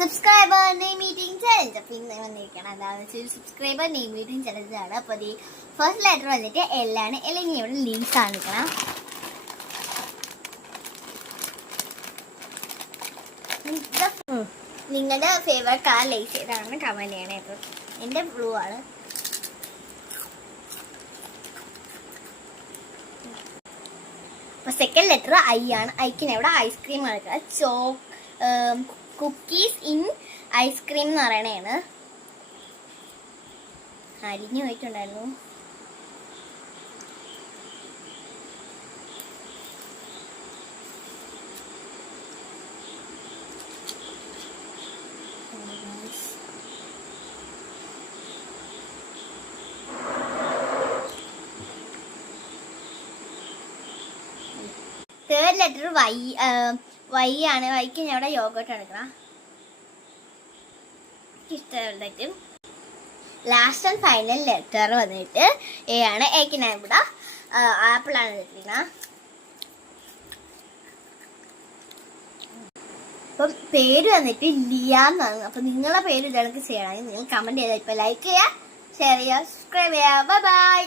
Subscriber name meeting challenge. അപ്പൊ ഇന്ന് വന്നിരിക്കണം എന്താണെന്ന് വെച്ചാൽ സബ്സ്ക്രൈബർ നെയിം മീറ്റിംഗ് ചലഞ്ച് ആണ്. അപ്പൊ ഈ ഫസ്റ്റ് ലെറ്റർ വന്നിട്ട് എൽ ആണ്. അല്ലെങ്കിൽ ഇവിടെ ലീസ് ആണ് നിൽക്കണം. നിങ്ങളുടെ ഫേവറേറ്റ് കളർ ലേസ് ഏതാണെന്ന് കമന്റ് ചെയ്യണേ. അപ്പൊ എന്റെ ബ്ലൂ ആണ്. അപ്പൊ സെക്കൻഡ് ലെറ്റർ ഐ ആണ്. ഐക്കിന് ഇവിടെ ഐസ്ക്രീം ആണ്. കുക്കീസ് ഇൻ ഐസ്ക്രീം എന്ന് പറയണേണ്. അരിഞ്ഞു പോയിട്ടുണ്ടായിരുന്നു. തേർഡ് ലെറ്റർ വൈ ആണ്. വൈക്ക് ഞാൻ ഇവിടെ യോഗട്ട് എടുക്കണം. ഇഷ്ടമുള്ളതായിട്ട് ലാസ്റ്റ് ആൻഡ് ഫൈനൽ ലെറ്റർ വന്നിട്ട് എ ആണ്. എക്ക് ഞാൻ ഇവിടെ ആപ്പിൾ ആണ് എടുത്തിരിക്കുന്നത്. അപ്പം പേര് വന്നിട്ട് ലിയ എന്നാണ്. അപ്പൊ നിങ്ങളെ പേര് ഇതൊക്കെ ചെയ്യണമെങ്കിൽ നിങ്ങൾ കമന്റ് ചെയ്താൽ ഇപ്പൊ ലൈക്ക് ചെയ്യുക, ഷെയർ ചെയ്യുക, സബ്സ്ക്രൈബ് ചെയ്യുക. Bye bye.